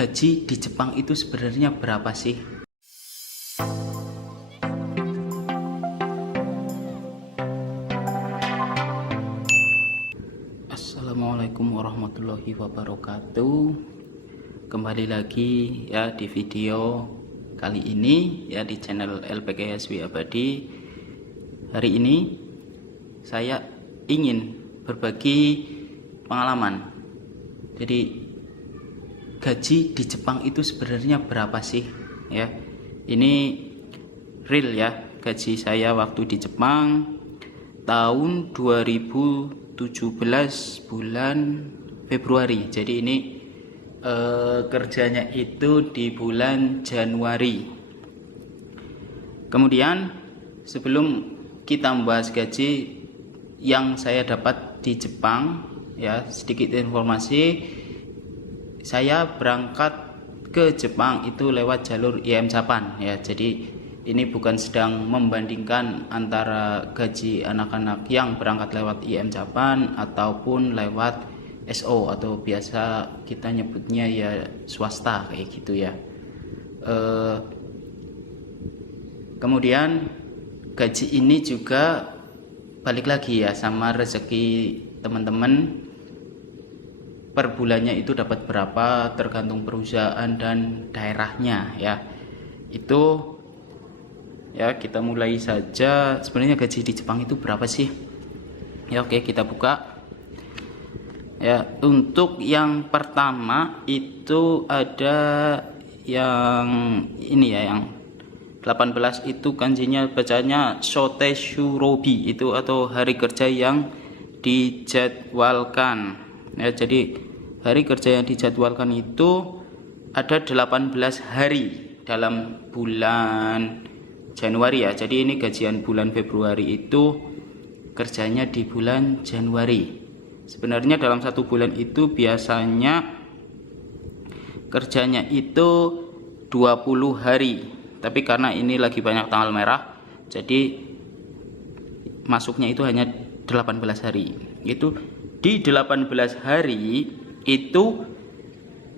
gaji di Jepang itu sebenarnya berapa sih? Assalamualaikum warahmatullahi wabarakatuh. Kembali lagi ya di video kali ini ya di channel LPKSW Abadi. Hari ini saya ingin berbagi pengalaman. Jadi gaji di Jepang itu sebenarnya berapa sih ya? Ini real ya, gaji saya waktu di Jepang tahun 2017 bulan Februari. Jadi ini kerjanya itu di bulan Januari. Kemudian sebelum kita membahas gaji yang saya dapat di Jepang ya, sedikit informasi. Saya berangkat ke Jepang itu lewat jalur IM Japan ya. Jadi ini bukan sedang membandingkan antara gaji anak-anak yang berangkat lewat IM Japan ataupun lewat SO atau biasa kita nyebutnya ya swasta kayak gitu ya. Kemudian gaji ini juga balik lagi ya sama rezeki teman-teman, per bulannya itu dapat berapa tergantung perusahaan dan daerahnya ya. Itu ya, kita mulai saja. Sebenarnya gaji di Jepang itu berapa sih ya? Oke, kita buka ya. Untuk yang pertama itu ada yang ini ya, yang 18 itu kanjinya bacanya Shoteshurobi itu, atau hari kerja yang dijadwalkan ya. Jadi hari kerja yang dijadwalkan itu ada 18 hari dalam bulan Januari ya. Jadi ini gajian bulan Februari itu kerjanya di bulan Januari. Sebenarnya dalam satu bulan itu biasanya kerjanya itu 20 hari. Tapi karena ini lagi banyak tanggal merah, jadi masuknya itu hanya 18 hari. Itu di 18 hari itu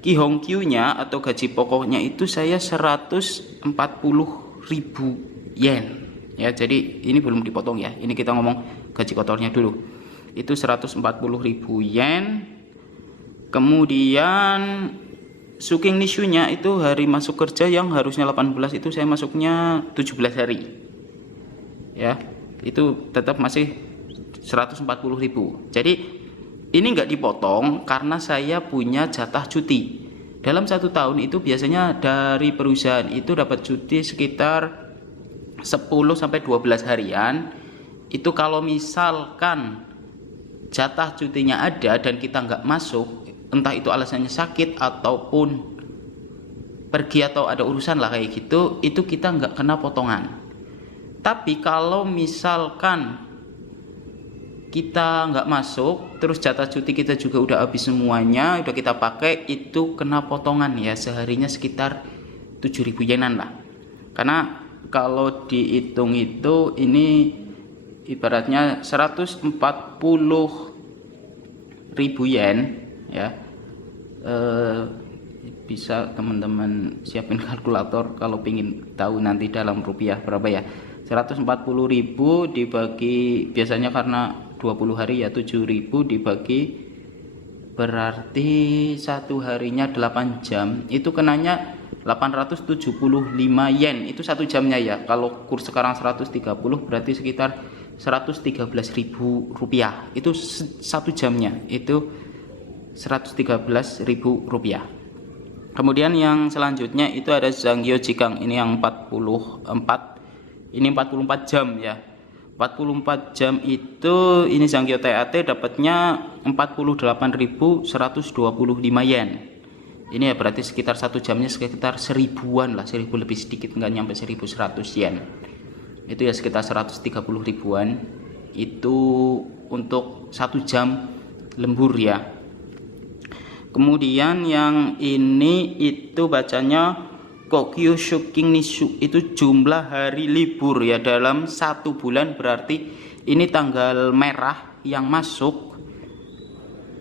Kihongkyu-nya atau gaji pokoknya itu saya 140.000 yen ya. Jadi ini belum dipotong ya, ini kita ngomong gaji kotornya dulu. Itu 140.000 yen. Kemudian Suking Nishu-nya itu hari masuk kerja yang harusnya 18 itu saya masuknya 17 hari ya. Itu tetap masih 140.000. Jadi ini nggak dipotong karena saya punya jatah cuti. Dalam satu tahun itu biasanya dari perusahaan itu dapat cuti sekitar 10-12 harian. Itu kalau misalkan jatah cutinya ada dan kita nggak masuk, entah itu alasannya sakit ataupun pergi atau ada urusan lah kayak gitu, itu kita nggak kena potongan. Tapi kalau misalkan kita nggak masuk, terus jatah cuti kita juga udah habis semuanya, udah kita pakai, itu kena potongan ya, seharinya sekitar 7.000 yenan lah. Karena kalau dihitung itu ini ibaratnya 140.000 yen ya. Bisa teman-teman siapin kalkulator kalau pingin tahu nanti dalam rupiah berapa ya. 140.000 dibagi, biasanya karena 20 hari ya, 7.000 dibagi, berarti satu harinya 8 jam, itu kenanya 875 yen. Itu satu jamnya ya. Kalau kurs sekarang 130 berarti sekitar 113.000 rupiah. Itu satu jamnya itu 113.000 rupiah. Kemudian yang selanjutnya itu ada Zangyo Jikang, ini yang 44, ini 44 jam ya. 44 jam itu ini Zangyo TAT dapatnya 48.125 yen. Ini ya berarti sekitar satu jamnya sekitar 1000-an lah, 1000 lebih sedikit, nggak nyampe 1.100 yen. Itu ya sekitar 130 ribuan. Itu untuk satu jam lembur ya. Kemudian yang ini itu bacanya Kokyu Shuking Nishu, itu jumlah hari libur ya dalam satu bulan. Berarti ini tanggal merah yang masuk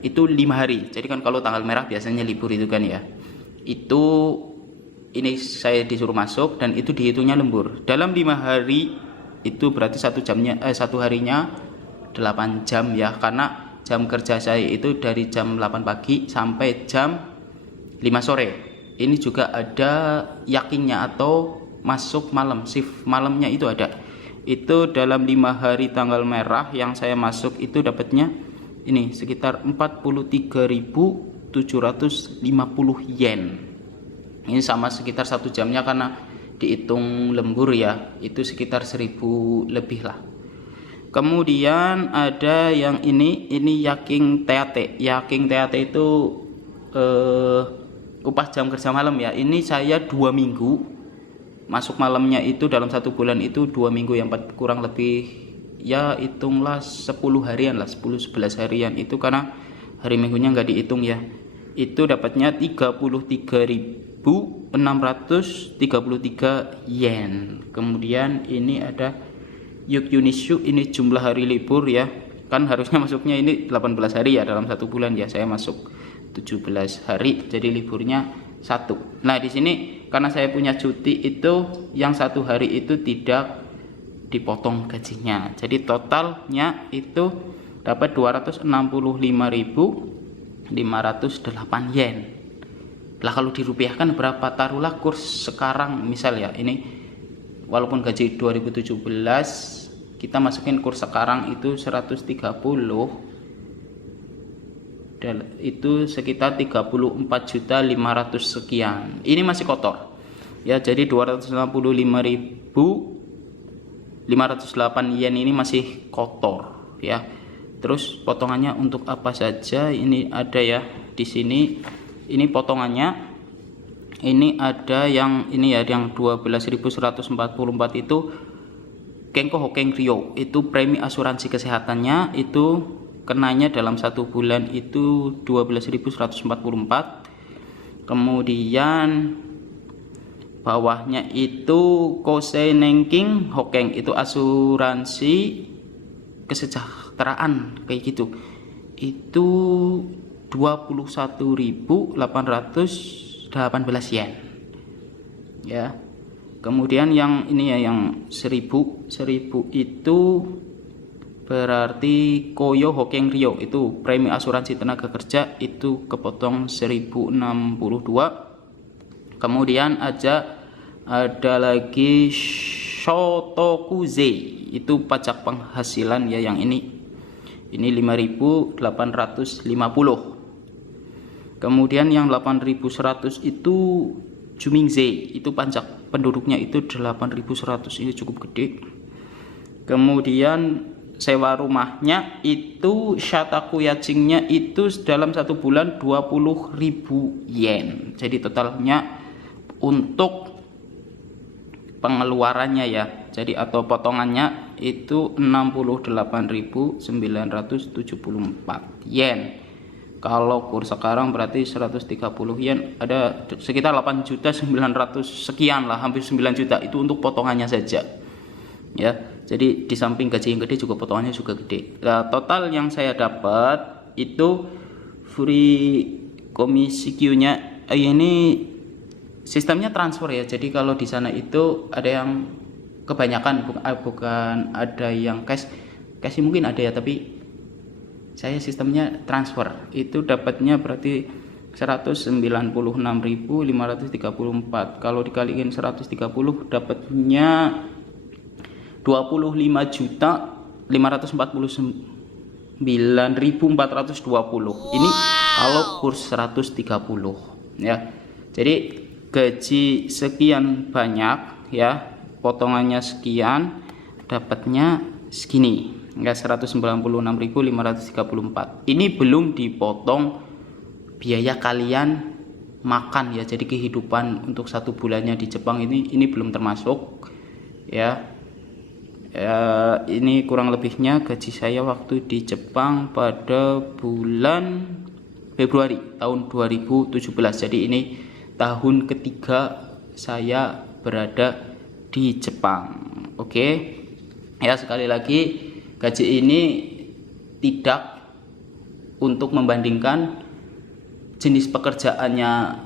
itu 5 hari. Jadi kan kalau tanggal merah biasanya libur itu kan ya. itu ini saya disuruh masuk dan itu dihitungnya lembur. Dalam 5 hari itu berarti satu harinya 8 jam ya, karena jam kerja saya itu dari jam 8 pagi sampai jam 5 sore. Ini juga ada yakinnya atau masuk malam, shift malamnya itu ada. Itu dalam 5 hari tanggal merah yang saya masuk itu dapatnya ini sekitar 43.750 yen. Ini sama sekitar 1 jamnya karena dihitung lembur ya, itu sekitar 1.000 lebih lah. Kemudian ada yang ini Yaking TAT. Yaking TAT itu upah jam kerja malam ya. Ini saya 2 minggu masuk malamnya itu dalam 1 bulan itu 2 minggu yang kurang lebih ya, hitunglah 10 harian lah, 10-11 harian itu karena hari minggunya nggak dihitung ya. Itu dapatnya 33.633 yen. Kemudian ini ada Yunishu, ini jumlah hari libur ya, kan harusnya masuknya ini 18 hari ya dalam 1 bulan ya, saya masuk 17 hari jadi liburnya 1. Nah di sini karena saya punya cuti itu yang 1 hari itu tidak dipotong gajinya, jadi totalnya itu dapat 265.508 yen. Lah kalau dirupiahkan berapa? Taruhlah kurs sekarang misal ya, ini walaupun gaji 2017 kita masukin kurs sekarang itu 130, dan itu sekitar 34.500 sekian. Ini masih kotor ya, jadi 265.508 yen ini masih kotor ya. Terus potongannya untuk apa saja ini ada ya di sini. Ini potongannya ini ada yang ini ya, yang 12.144 itu Kenko Hokeng Ryo, itu premi asuransi kesehatannya itu kenanya dalam 1 bulan itu 12.144. Kemudian bawahnya itu Kosei Nenking Hokeng, itu asuransi kesejahteraan kayak gitu, itu 21.818 yen ya. Kemudian yang ini ya, yang 1000 itu berarti Koyo Hokeng Ryo, itu premi asuransi tenaga kerja itu kepotong 1062. Kemudian ada lagi Shotokuze, itu pajak penghasilan ya, yang ini 5.850. Kemudian yang 8.100 itu Jumingze, itu pajak penduduknya itu 8.100, ini cukup gede. Kemudian sewa rumahnya itu Shataku Yachingnya itu dalam 1 bulan 20.000 yen. Jadi totalnya untuk pengeluarannya ya, jadi atau potongannya itu 68.974 yen. Kalau kurs sekarang berarti 130 yen, ada sekitar 8.900 sekian lah, hampir 9 juta itu untuk potongannya saja ya. Jadi di samping gaji yang gede juga potongannya juga gede. Nah, total yang saya dapat itu free komisi Q-nya ini sistemnya transfer ya. Jadi kalau di sana itu ada yang kebanyakan bukan ada yang cash mungkin ada ya, tapi saya sistemnya transfer. Itu dapatnya berarti 196.534. Kalau dikaliin 130 dapatnya 25.549.420. Ini kalau kurs 130 ya. Jadi gaji sekian banyak ya, potongannya sekian, dapatnya segini ya, 196.534. Ini belum dipotong biaya kalian makan ya, jadi kehidupan untuk 1 bulannya di Jepang ini belum termasuk ya. Ini kurang lebihnya gaji saya waktu di Jepang pada bulan Februari tahun 2017. Jadi ini tahun ketiga saya berada di Jepang. Oke ya, sekali lagi gaji ini tidak untuk membandingkan jenis pekerjaannya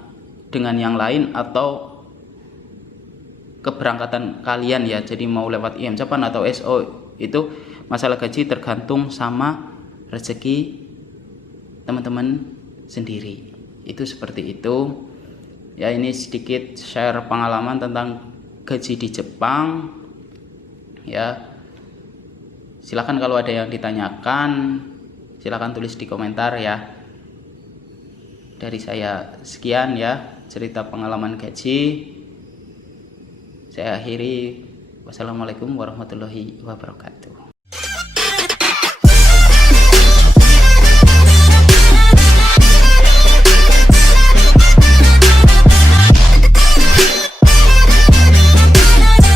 dengan yang lain atau keberangkatan kalian ya. Jadi mau lewat IM Japan atau SO, itu masalah gaji tergantung sama rezeki teman-teman sendiri. Itu seperti itu ya. Ini sedikit share pengalaman tentang gaji di Jepang ya. Silakan kalau ada yang ditanyakan, silakan tulis di komentar ya. Dari saya sekian ya, cerita pengalaman gaji. Saya akhiri. Wassalamualaikum warahmatullahi wabarakatuh.